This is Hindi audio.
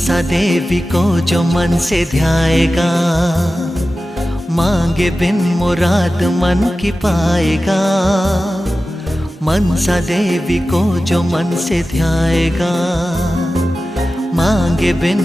मनसा देवी को जो मन से ध्याएगा, मांगे बिन मुराद मन की पाएगा। मनसा देवी को जो मन से ध्याएगा, मांगे बिन